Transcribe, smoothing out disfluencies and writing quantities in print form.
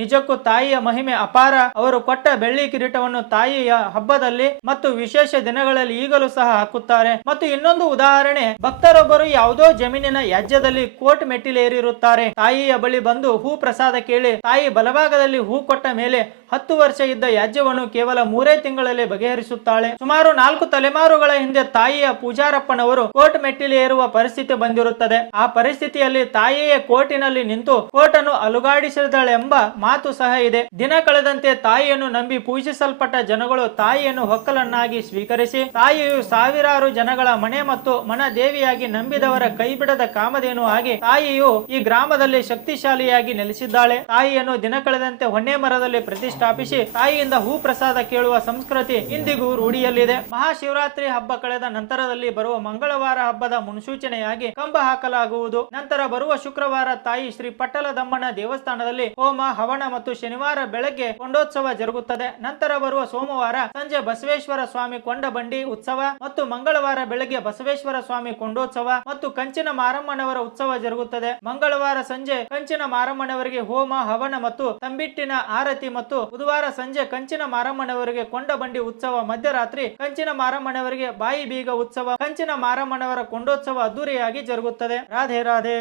ನಿಜಕ್ಕೂ ತಾಯಿಯ ಮಹಿಮೆ ಅಪಾರ. ಅವರು ಕೊಟ್ಟ ಬೆಳ್ಳಿ ಕಿರೀಟವನ್ನು ತಾಯಿಯ ಹಬ್ಬದಲ್ಲಿ ಮತ್ತು ವಿಶೇಷ ದಿನಗಳಲ್ಲಿ ಈಗಲೂ ಸಹ ಹಾಕುತ್ತಾರೆ. ಮತ್ತು ಇನ್ನೊಂದು ಉದಾಹರಣೆ, ಭಕ್ತರೊಬ್ಬರು ಯಾವುದೋ ಜಮೀನಿನ ಯಾಜ್ಯದಲ್ಲಿ ಕೋರ್ಟ್ ಮೆಟ್ಟಿಲೇರಿರುತ್ತಾರೆ. ತಾಯಿಯ ಬಳಿ ಬಂದು ಹೂ ಪ್ರಸಾದ ಕೇಳಿ ತಾಯಿ ಬಲಭಾಗದಲ್ಲಿ ಹೂ ಕೊಟ್ಟ ಮೇಲೆ 10 ವರ್ಷ ಇದ್ದ ಯಾಜ್ಯವನ್ನು ಕೇವಲ 3 ತಿಂಗಳಲ್ಲಿ ಬಗೆಹರಿಸುತ್ತಾಳೆ. ಸುಮಾರು 4 ತಲೆಮಾರುಗಳ ಹಿಂದೆ ತಾಯಿಯ ಪೂಜಾರಪ್ಪನವರು ಕೋರ್ಟ್ ಮೆಟ್ಟಿಲೇರುವ ಪರಿಸ್ಥಿತಿ ಬಂದಿರುತ್ತದೆ. ಆ ಪರಿಸ್ಥಿತಿಯಲ್ಲಿ ತಾಯಿಯೇ ಕೋರ್ಟಿನಲ್ಲಿ ನಿಂತು ಕೋರ್ಟನ್ನು ಅಲುಗಾಡಿಸಿದಳೆಂಬ ಮಾತು ಸಹ ಇದೆ. ದಿನ ಕಳೆದಂತೆ ತಾಯಿಯನ್ನು ನಂಬಿ ಪೂಜಿಸಲ್ಪಟ್ಟ ಜನಗಳು ತಾಯಿಯನ್ನು ಹೊಕ್ಕಲನ್ನಾಗಿ ಸ್ವೀಕರಿಸಿ, ತಾಯಿಯು ಸಾವಿರಾರು ಜನಗಳ ಮನೆ ಮತ್ತು ಮನ ದೇವಿಯಾಗಿ ನಂಬಿದವರ ಕೈ ಬಿಡದ ಕಾಮಧೇನು ಆಗಿ ತಾಯಿಯು ಈ ಗ್ರಾಮದಲ್ಲಿ ಶಕ್ತಿಶಾಲಿಯಾಗಿ ನೆಲೆಸಿದ್ದಾಳೆ. ತಾಯಿಯನ್ನು ದಿನ ಕಳೆದಂತೆ ಹೊನ್ನೆ ಮರದಲ್ಲಿ ಪ್ರತಿಷ್ಠಾಪಿಸಿ ತಾಯಿಯಿಂದ ಹೂ ಪ್ರಸಾದ ಕೇಳುವ ಸಂಸ್ಕೃತಿ ಇಂದಿಗೂ ರೂಢಿಯಲ್ಲಿದೆ. ಮಹಾಶಿವರಾತ್ರಿ ಹಬ್ಬ ಕಳೆದ ನಂತರದಲ್ಲಿ ಬರುವ ಮಂಗಳವಾರ ಹಬ್ಬದ ಮುನ್ಸೂಚನೆಯಾಗಿ ಕಂಬ ಹಾಕಲಾಗುವುದು. ನಂತರ ಬರುವ ಶುಕ್ರವಾರ ತಾಯಿ ಶ್ರೀ ಪಟ್ಟಲದಮ್ಮನ ದೇವಸ್ಥಾನದಲ್ಲಿ ಹೋಮ ಹವನ ಮತ್ತು ಶನಿವಾರ ಬೆಳಗ್ಗೆ ಕೊಂಡೋತ್ಸವ ಜರುಗುತ್ತದೆ. ನಂತರ ಬರುವ ಸೋಮವಾರ ಸಂಜೆ ಬಸವೇಶ್ವರ ಸ್ವಾಮಿ ಕೊಂಡ ಬಂಡಿ ಉತ್ಸವ ಮತ್ತು ಮಂಗಳವಾರ ಬೆಳಗ್ಗೆ ಬಸವೇಶ್ವರ ಸ್ವಾಮಿ ಕೊಂಡೋತ್ಸವ ಮತ್ತು ಕಂಚಿನ ಮಾರಮ್ಮನವರ ಉತ್ಸವ ಜರುಗುತ್ತದೆ. ಮಂಗಳವಾರ ಸಂಜೆ ಕಂಚಿನ ಮಾರಮ್ಮನವರಿಗೆ ಹೋಮ ಹವನ ಮತ್ತು ತಂಬಿಟ್ಟಿನ ಆರತಿ ಮತ್ತು ಬುಧವಾರ ಸಂಜೆ ಕಂಚಿನ ಮಾರಮ್ಮನವರಿಗೆ ಕೊಂಡ ಬಂಡಿ ಉತ್ಸವ, ಮಧ್ಯರಾತ್ರಿ ಕಂಚಿನ ಮಾರಮ್ಮನವರಿಗೆ ಬಾಯಿ ಬೀಗ ಉತ್ಸವ, ಕಂಚಿನ ಮಾರಮ್ಮನವರ ಕೊಂಡೋತ್ಸವ ಅದ್ದೂರಿಯಾಗಿ ಜರುಗುತ್ತದೆ. ರಾಧೆ ರಾಧೆ.